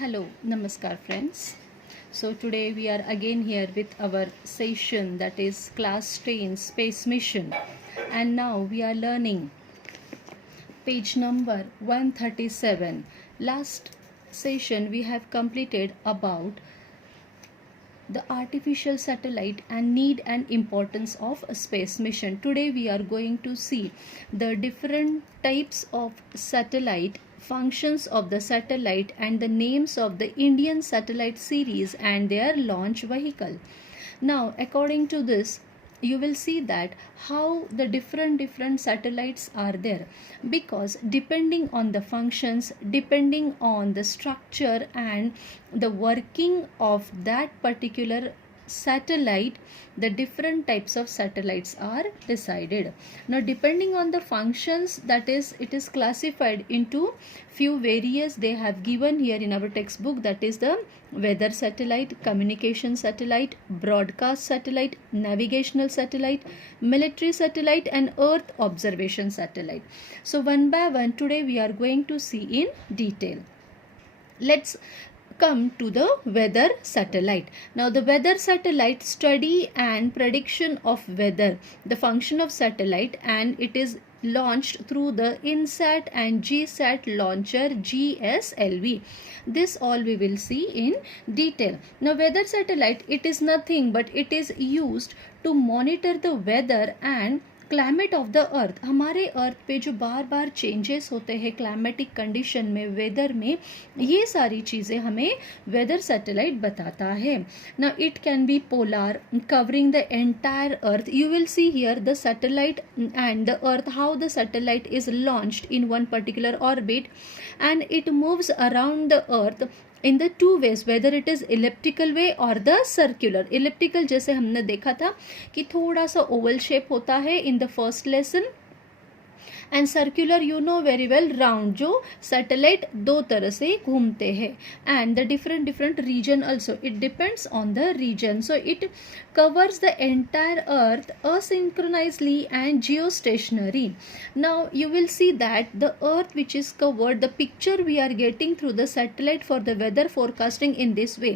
Hello, Namaskar friends. So today we are again here with our session, that is class 10 space mission, and now we are learning page number 137. Last session we have completed about the artificial satellite and need and importance of a space mission. Today we are going to see the different types of satellite, functions of the satellite, and the names of the Indian satellite series and their launch vehicle. Now according to this, you will see that how the different satellites are there, because depending on the functions, depending on the structure and the working of that particular satellite, the different types of satellites are decided. Now depending on the functions, that is, it is classified into few various they have given here in our textbook, that is the weather satellite, communication satellite, broadcast satellite, navigational satellite, military satellite, and earth observation satellite. So one by one today we are going to see in detail. Let's come to the weather satellite. Now the weather satellite, study and prediction of weather, the function of satellite, and it is launched through the INSAT and GSAT launcher GSLV. This all we will see in detail. Now weather satellite, it is nothing but it is used to monitor the weather and climate of the earth. हमारे अर्थ पे जो बार बार changes होते हैं climatic condition में, weather में, ये सारी चीज़ें हमें वेदर सैटेलाइट बताता है. ना it can be polar, covering the entire earth. You will see here the satellite and the earth, how the satellite is launched in one particular orbit and it moves around the earth in the two ways, whether it is elliptical way or the circular. elliptical जैसे हमने देखा था कि थोड़ा सा Oval shape होता है in the first lesson, and circular you know very well, round, जो सैटेलाइट दो तरह से घूमते हैं. And the different region also, it depends on the region. So it covers the entire earth asynchronously and geostationary. Now you will see that the earth which is covered, the picture we are getting through the satellite for the weather forecasting in this way.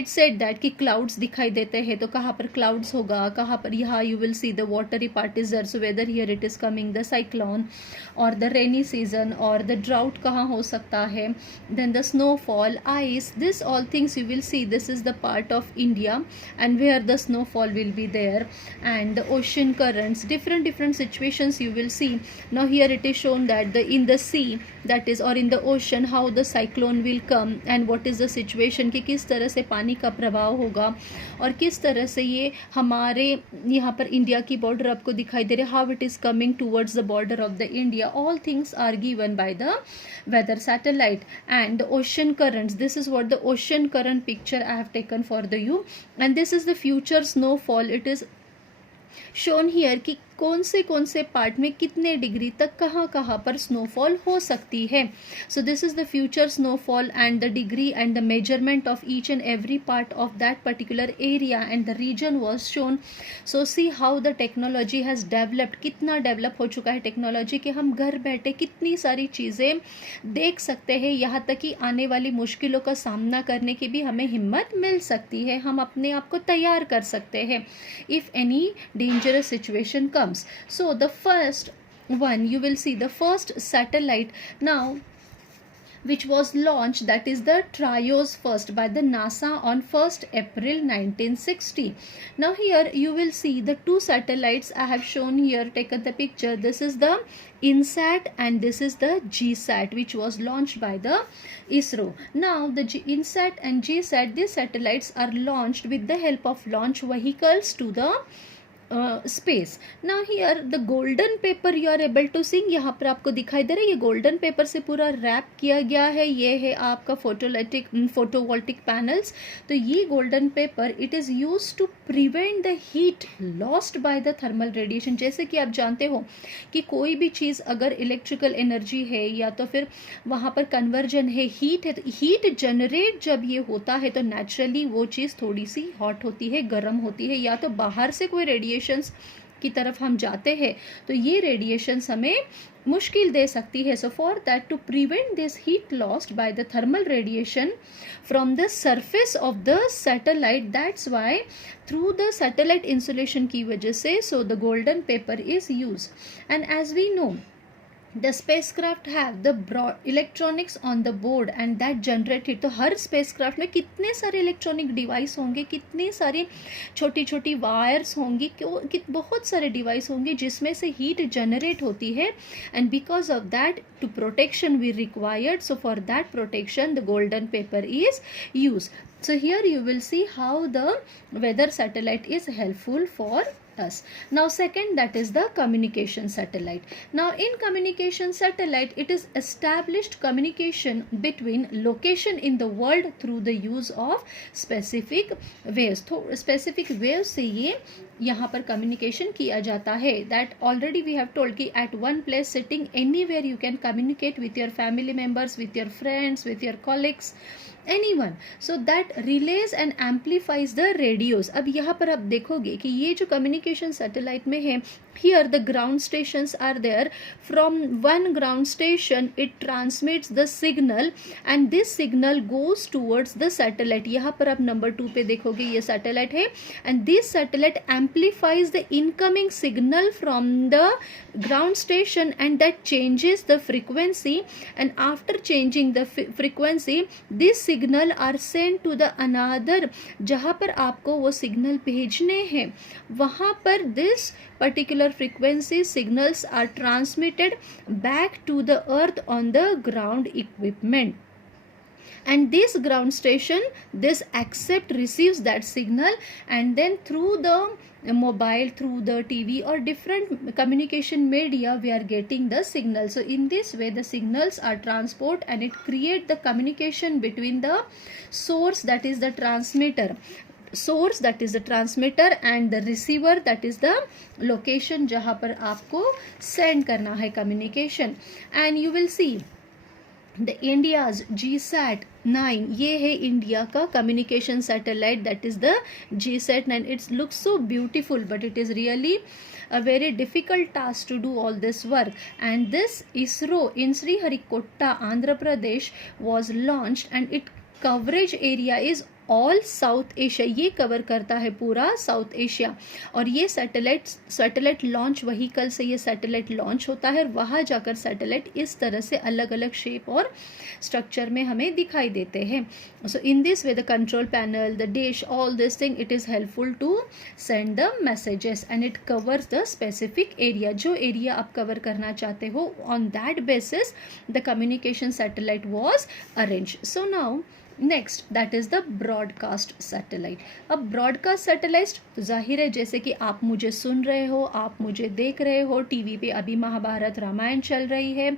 It said that कि clouds दिखाई देते हैं, तो कहाँ पर clouds होगा, कहाँ पर, यहाँ you will see the watery part is there. So whether here it is coming the cyclone or the rainy season or the drought कहाँ हो सकता है, then the snowfall, ice, this all things you will see. This is the part of India and where the snowfall will be there, and the ocean currents, different situations you will see. Now here it is shown that the in the sea, that is, or in the ocean, how the cyclone will come and what is the situation, कि किस तरह से पानी का प्रभाव होगा और किस तरह से ये हमारे यहाँ पर इंडिया की बॉर्डर आपको दिखाई दे रही है, how it is coming towards the border of the India. All things are given by the weather satellite. And the ocean currents, this is what the ocean current picture I have taken for the you, and this is the future snowfall. It is shown here कि कौन से part में कितने degree तक कहाँ कहाँ पर snowfall हो सकती है. So this is the future snowfall and the degree and the measurement of each and every part of that particular area and the region was shown. So see how the technology has developed, कितना develop हो चुका है technology कि हम घर बैठे कितनी सारी चीज़ें देख सकते हैं, यहाँ तक कि आने वाली मुश्किलों का सामना करने की भी हमें हिम्मत मिल सकती है, हम अपने आप को तैयार कर सकते हैं if any dangerous situation comes. So the first one, you will see the first satellite now which was launched, that is the Trios first by the NASA on 1st April 1960. Now here you will see the two satellites I have shown here, taken the picture. This is the INSAT and this is the GSAT, which was launched by the ISRO. Now the INSAT and GSAT, these satellites are launched with the help of launch vehicles to the space. Now here the golden paper you are able to see, यहाँ पर आपको दिखाई दे रहा है, ये golden paper से पूरा rap किया गया है. ये है आपका फोटोवोल्टिक पैनल्स. तो ये golden paper, it is use to prevent the heat lost by the thermal radiation. जैसे कि आप जानते हो कि कोई भी चीज़ अगर इलेक्ट्रिकल एनर्जी है या तो फिर वहाँ पर कन्वर्जन है, हीट है, तो हीट जनरेट जब ये होता है तो नेचुरली वो चीज़ थोड़ी सी हॉट होती है, गर्म होती है, या तो बाहर से कोई रेडिएशंस की तरफ हम जाते हैं तो ये रेडिएशंस हमें मुश्किल दे सकती है. So for that, to prevent this heat lost by the thermal radiation from the surface of the satellite, that's why through the satellite insulation की वजह से, so the golden paper is use. And as we know, the spacecraft have the electronics on the board and that generate it. तो हर spacecraft में कितने सारे electronic device होंगे, कितनी सारी छोटी छोटी वायर्स होंगी, बहुत सारे डिवाइस होंगे जिसमें से हीट जनरेट होती है. And because of that, to protection we required, so for that protection the golden paper is use. So here you will see how the weather satellite is helpful for us. Now second, that is the communication satellite. Now in communication satellite, it is established communication between location in the world through the use of specific waves. तो specific waves से ये यहाँ पर communication किया जाता है. That already we have told कि at one place sitting anywhere you can communicate with your family members, with your friends, with your colleagues, anyone. So that relays and amplifies the radios. अब यहाँ पर आप देखोगे कि ये जो communication satellite में है, here the ground stations are there. From one ground station it transmits the signal and this signal goes towards the satellite. यहाँ पर आप number 2 पे देखोगे ये satellite है and this satellite amplifies the incoming signal from the ground station and that changes the frequency, and after changing the frequency this signal are sent to the another, जहाँ पर आपको वो signal भेजने हैं वहाँ पर this particular frequency signals are transmitted back to the earth on the ground equipment. And this ground station, this accept, receives that signal, and then through the mobile, through the TV or different communication media we are getting the signal. So in this way the signals are transport and it create the communication between the source, that is the transmitter, source that is the transmitter, and the receiver, that is the location जहाँ पर आपको send करना है communication. And you will see the India's GSAT-9, ये है India का communication satellite, that is the GSAT-9. It looks so beautiful but it is really a very difficult task to do all this work. And this ISRO in Sriharikota, Andhra Pradesh was launched and its coverage area is all south Asia. ये cover करता है पूरा south Asia. और ये satellite launch vehicle से ये satellite launch होता है. वहाँ जाकर सैटेलाइट इस तरह से अलग अलग शेप और स्ट्रक्चर में हमें दिखाई देते हैं. So in this way the control panel, the dish, all this thing, it is helpful to send the messages and it covers the specific area. जो एरिया आप कवर करना चाहते हो, on that basis the communication satellite was arrange. So now next, that is the broadcast satellite. अब broadcast satellite तो जाहिर है जैसे कि आप मुझे सुन रहे हो, आप मुझे देख रहे हो, टीवी पे अभी महाभारत रामायण चल रही है,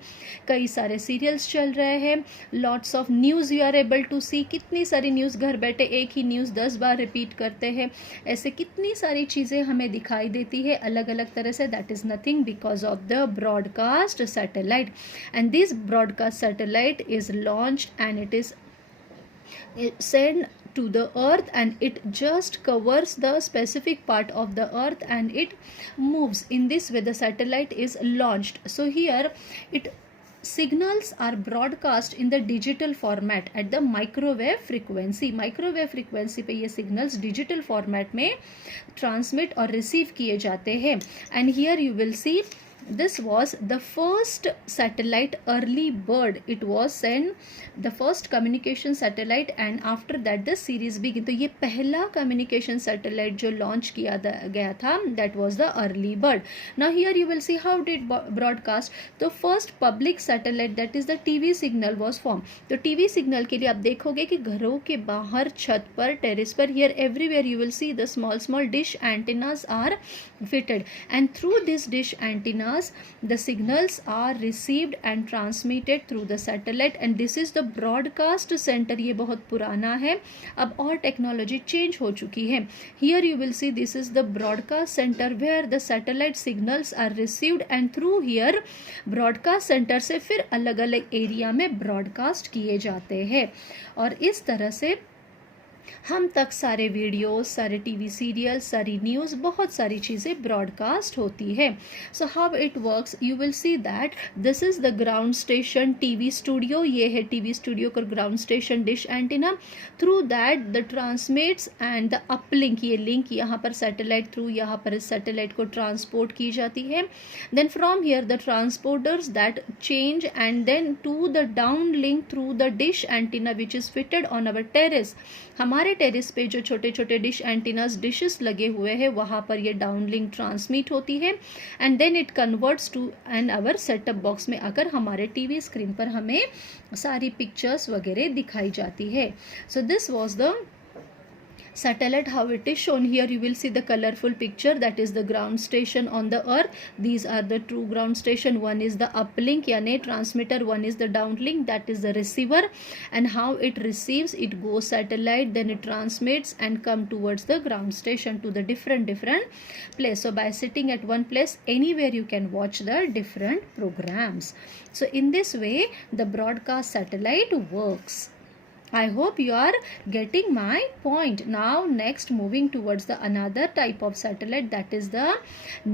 कई सारे सीरियल्स चल रहे हैं, lots of news you are able to see. कितनी सारी न्यूज़, घर बैठे एक ही न्यूज़ 10 बार रिपीट करते हैं, ऐसे कितनी सारी चीज़ें हमें दिखाई देती है अलग अलग तरह से. That is nothing because of the broadcast satellite. And this broadcast satellite is launched and it is sent to the earth and it just covers the specific part of the earth and it moves. In this way the satellite is launched. So here it signals are broadcast in the digital format at the microwave frequency. Microwave frequency पे ये signals digital format में transmit और receive किए जाते हैं. And here you will see this was the first satellite early bird. It was sent the first communication satellite and after that the series began. तो ये पहला communication satellite जो launch किया गया था, that was the early bird. Now here you will see how did broadcast. तो first public satellite, that is the TV signal was formed. तो TV signal के लिए आप देखोगे कि घरों के बाहर, छत पर, टेरेस पर, here everywhere you will see the small dish antennas are fitted and through this dish antennas the signals are received and transmitted through the satellite and this is the broadcast center. ये बहुत पुराना है, अब और technology change हो चुकी है. Here you will see this is the broadcast center where the satellite signals are received and through here broadcast center से फिर अलग अलग एरिया में ब्रॉडकास्ट किए जाते हैं. और इस तरह से हम तक सारे वीडियोस, सारे टीवी सीरियल, सारी न्यूज़, बहुत सारी चीज़ें ब्रॉडकास्ट होती है. So how it works, you will see that this is the ground station TV studio. ये है टीवी स्टूडियो का ground station dish antenna. Through that the transmits and the uplink, ये लिंक यहाँ पर सैटेलाइट थ्रू, यहाँ पर इस satellite को ट्रांसपोर्ट की जाती है. Then from here the transporters that change and then to the down link through the dish antenna which is fitted on our terrace. हमारे टेरेस पे जो छोटे छोटे डिशेस लगे हुए हैं वहाँ पर ये डाउन लिंक ट्रांसमिट होती है and then it converts to an our setup box में आकर हमारे टीवी स्क्रीन पर हमें सारी पिक्चर्स वगैरह दिखाई जाती है. So this was the satellite. How it is shown here, you will see the colorful picture, that is the ground station on the earth. These are the true ground station. One is the uplink yani transmitter, one is the downlink, that is the receiver. And how it receives, it goes satellite, then it transmits and come towards the ground station to the different place. So by sitting at one place anywhere you can watch the different programs. So in this way the broadcast satellite works. I hope you are getting my point. Now next moving towards the another type of satellite, that is the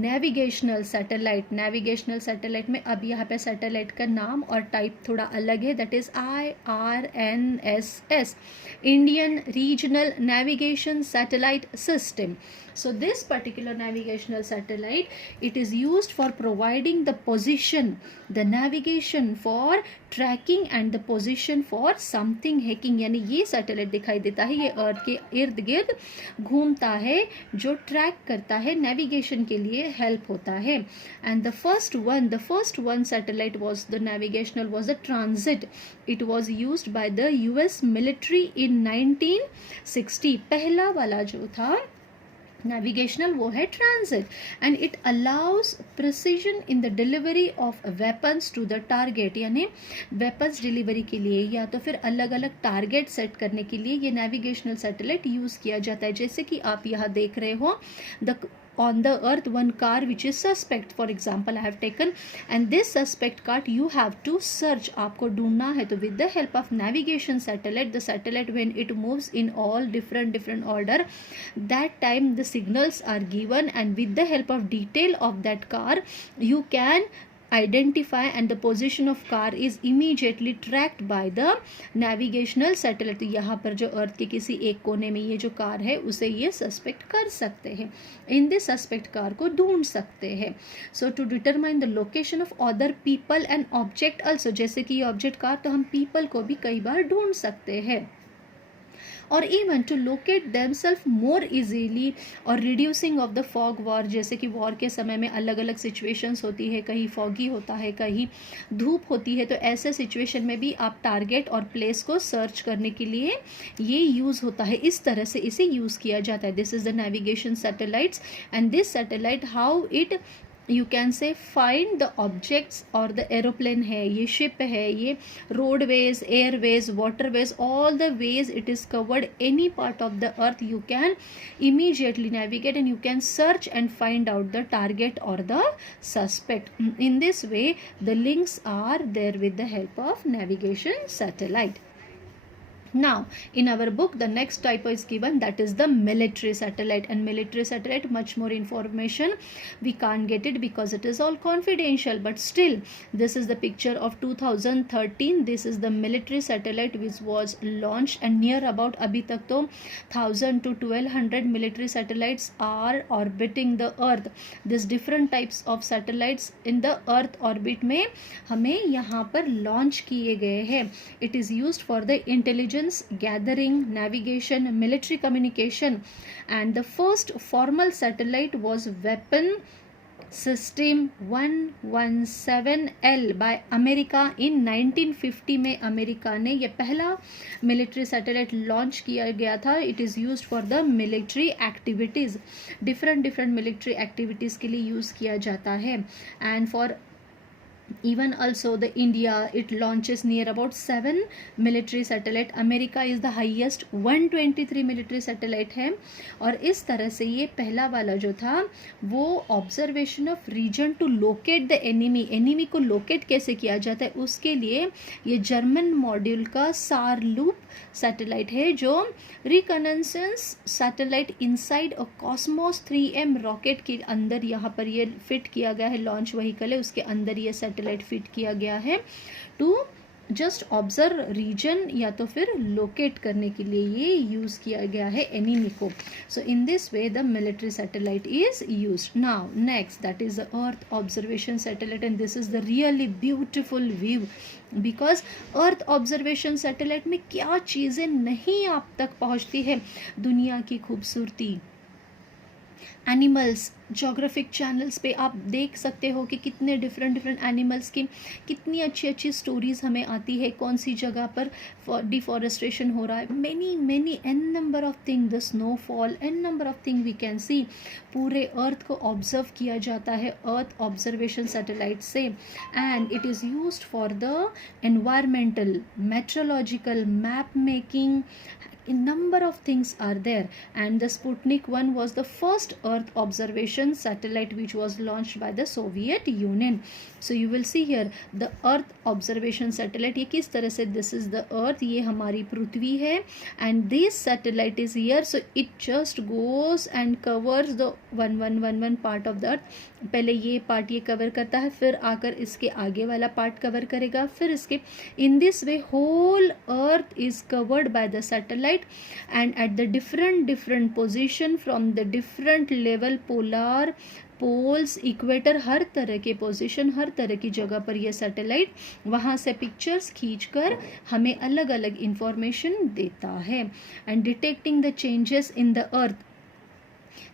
navigational satellite. Navigational satellite में अब यहाँ पे satellite का नाम और type थोड़ा अलग है, that is IRNSS, Indian Regional Navigation Satellite System. So this particular navigational satellite, it is used for providing the position, the navigation for tracking and the position for something hacking. यानी ये satellite दिखाई देता है, ये अर्थ के इर्द गिर्द घूमता है, जो ट्रैक करता है, नेविगेशन के लिए हेल्प होता है. And the first one satellite was the navigational was the transit. It was used by the US military in 1960. पहला वाला जो था navigational वो है transit and it allows precision in the delivery of weapons to the target. यानी weapons delivery के लिए या तो फिर अलग अलग टारगेट सेट करने के लिए ये navigational satellite यूज़ किया जाता है. जैसे कि आप यहाँ देख रहे हो on the earth one car which is suspect, for example I have taken, and this suspect car you have to search, आपको ढूंढना है. तो with the help of navigation satellite, the satellite when it moves in all different order, that time the signals are given and with the help of detail of that car you can identify and the position of car is immediately tracked by the navigational satellite. तो यहाँ पर जो अर्थ के किसी एक कोने में ये जो कार है उसे ये सस्पेक्ट कर सकते हैं, इन दिस सस्पेक्ट कार को ढूंढ सकते हैं. So to determine the location of other people and object also, जैसे कि ये ऑब्जेक्ट कार तो हम पीपल को भी कई बार ढूंढ सकते हैं, और even to locate themselves more easily और reducing of the fog war. जैसे कि वॉर के समय में अलग अलग सिचुएशंस होती है, कहीं फॉगी होता है, कहीं धूप होती है, तो ऐसे सिचुएशन में भी आप टारगेट और प्लेस को सर्च करने के लिए ये यूज़ होता है. इस तरह से इसे यूज़ किया जाता है. This is the navigation satellites and this satellite how it you can say find the objects, और द एरोप्लेन है, ये शिप है, ये roadways, Airways, waterways, all the ways it is covered any part of the earth you can immediately navigate and you can search and find out the target or the suspect. In this way the links are there with the help of navigation satellite. Now in our book the next type is given, that is the military satellite. And military satellite, much more information we can't get it because it is all confidential, but still this is the picture of 2013. this is the military satellite which was launched and near about abhi tak to 1000 to 1200 military satellites are orbiting the earth. This different types of satellites in the earth orbit में हमें यहाँ पर launch किए गए हैं. It is used for the intelligence gathering, navigation, military communication, and the first formal satellite was weapon system 117L by America in 1950 में America ने ये पहला मिलिट्री सैटेलाइट लॉन्च किया गया था. It is used for the military activities, different military activities के लिए use किया जाता है. And for Even also the India, it launches near about 7 military satellite. America is the highest, 123 military satellite है. और इस तरह से ये पहला वाला जो था वो observation of region to locate the enemy, enemy को लोकेट कैसे किया जाता है उसके लिए ये जर्मन मॉड्यूल का सारलूप सैटेलाइट है, जो reconnaissance satellite inside a Cosmos 3M rocket के अंदर यहाँ पर ये फिट किया गया है. लॉन्च व्हीकल है, उसके अंदर ये सैटेलाइट फिट किया गया है टू जस्ट ऑब्जर्व रीजन, या तो फिर लोकेट करने के लिए ये यूज किया गया है एनिमी को. So in this way the military satellite is used. Now next that is the earth observation satellite, and this is the really beautiful view, because earth observation satellite में क्या चीज़ें नहीं आप तक पहुंचती है, दुनिया की खूबसूरती, एनिमल्स, जोग्राफिक चैनल्स पे आप देख सकते हो कि कितने डिफरेंट एनिमल्स की कितनी अच्छी अच्छी स्टोरीज हमें आती है, कौन सी जगह पर डिफॉरेस्टेशन हो रहा है, many an number of thing, the snowfall, an number of thing we can see. पूरे अर्थ को ऑब्जर्व किया जाता है अर्थ ऑब्जर्वेशन सैटेलाइट से, and it is used for the environmental, metrological, map making, a number of things are there. And the Sputnik 1 was the first earth observation satellite which was launched by the Soviet Union. So you will see here the earth observation satellite, ये किस तरह से, this is the earth, ये हमारी पृथ्वी है, and this satellite is here, so it just goes and covers the one part of the earth. पहले ये part ये कवर करता है, फिर आकर इसके आगे वाला पार्ट कवर करेगा, फिर इसके, in this way whole earth is covered by the satellite, and at the different position from the different level, polar, poles, equator, हर तरह के पोजीशन, हर तरह की जगह पर यह सैटेलाइट वहाँ से पिक्चर्स खींचकर हमें अलग अलग इंफॉर्मेशन देता है. And detecting the changes in the earth,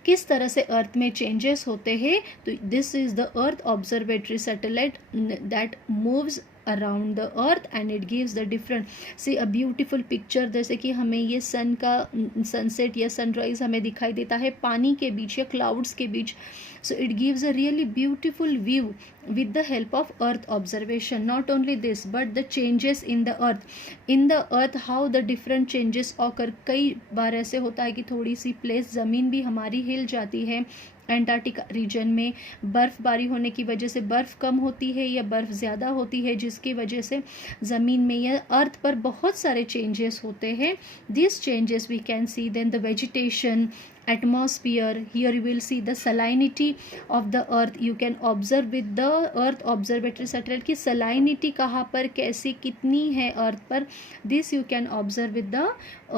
किस तरह से अर्थ में चेंजेस होते हैं, तो this is the earth observatory satellite that moves around the earth and it gives the different see a beautiful picture. जैसे कि हमें ये सन का सनसेट या सनराइज हमें दिखाई देता है पानी के बीच या क्लाउड्स के बीच. So it gives a really beautiful view with the help of earth observation. Not only this but the changes in the earth, how the different changes occur. कई बार ऐसे होता है कि थोड़ी सी प्लेस ज़मीन भी हमारी हिल जाती है. एंटार्क्टिका रीजन में बर्फ़बारी होने की वजह से बर्फ़ कम होती है या बर्फ़ ज़्यादा होती है, जिसकी वजह से ज़मीन में या अर्थ पर बहुत सारे चेंजेस होते हैं. This changes we can see. Then the vegetation, atmosphere, here you will see the salinity of the earth. You can observe with the earth observatory satellite कि salinity कहाँ पर कैसी कितनी है अर्थ पर. this you can observe with the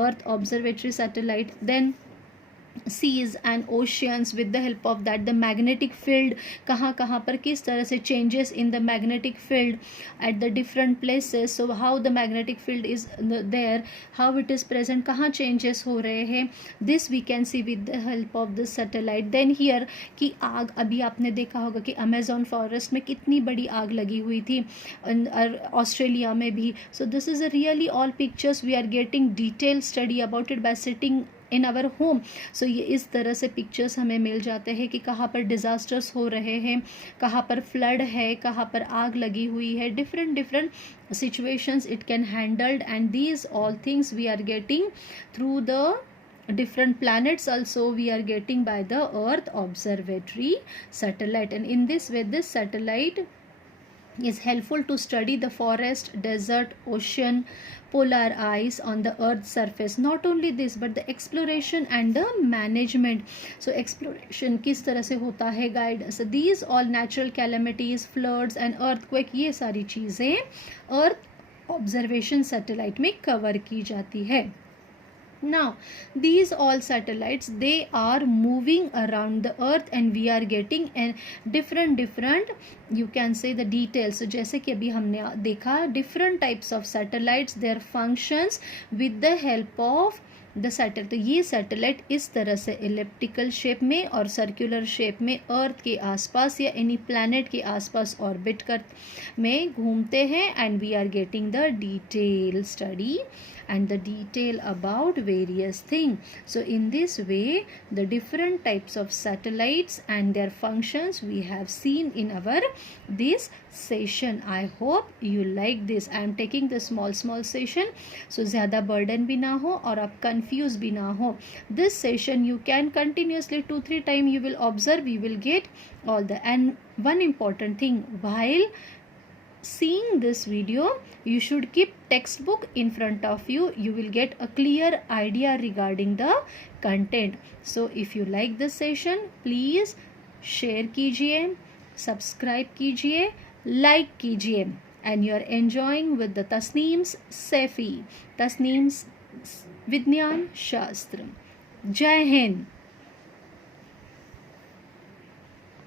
earth observatory satellite. Then seas and oceans, with the help of that the magnetic field, कहाँ कहाँ पर किस तरह से changes in the magnetic field at the different places. So how the magnetic field is there, how it is present, कहाँ changes हो रहे हैं, this we can see with the help of the satellite. Then here कि आग, अभी आपने देखा होगा कि अमेजोन फॉरेस्ट में कितनी बड़ी आग लगी हुई थी, ऑस्ट्रेलिया में भी. So this is a really all pictures we are getting detailed study about it by sitting in our home. So ये इस तरह से पिक्चर्स हमें मिल जाते हैं कि कहाँ पर डिज़ास्टर्स हो रहे हैं, कहाँ पर फ्लड है, कहाँ पर आग लगी हुई है, different situations it can handled. And these all things we are getting through the different planets also we are getting by the earth observatory satellite. And in this way this satellite is helpful to study the forest, desert, ocean, polar ice on the earth's surface. Not only this but the exploration and the management. So exploration किस तरह से होता है, guide. So these all natural calamities, floods and earthquake, ये सारी चीज़ें earth observation satellite में cover की जाती है. Now these all satellites, they are moving around the earth and we are getting a different you can say the details. So जैसे कि अभी हमने देखा different types of satellites, their functions with the help of the satellite. तो ये satellite इस तरह से इलिप्टिकल शेप में और सर्कुलर शेप में अर्थ के आसपास या एनी प्लैनेट के आसपास ऑर्बिट कर में घूमते हैं. And we are getting the detail study and the detail about various things. So in this way, the different types of satellites and their functions we have seen in our this session. I hope you like this. I am taking the small session, so ज़्यादा burden भी ना हो और आप confuse भी ना हो. This session you can continuously 2-3 times you will observe, you will get all the. And one important thing, while seeing this video, you should keep textbook in front of you. You will get a clear idea regarding the content. So if you like this session, please share कीजिए, subscribe कीजिए, like कीजिए. And you are enjoying with the Tasneem's Saifi, Tasneem's Vidyan Shastra. Jai Hind.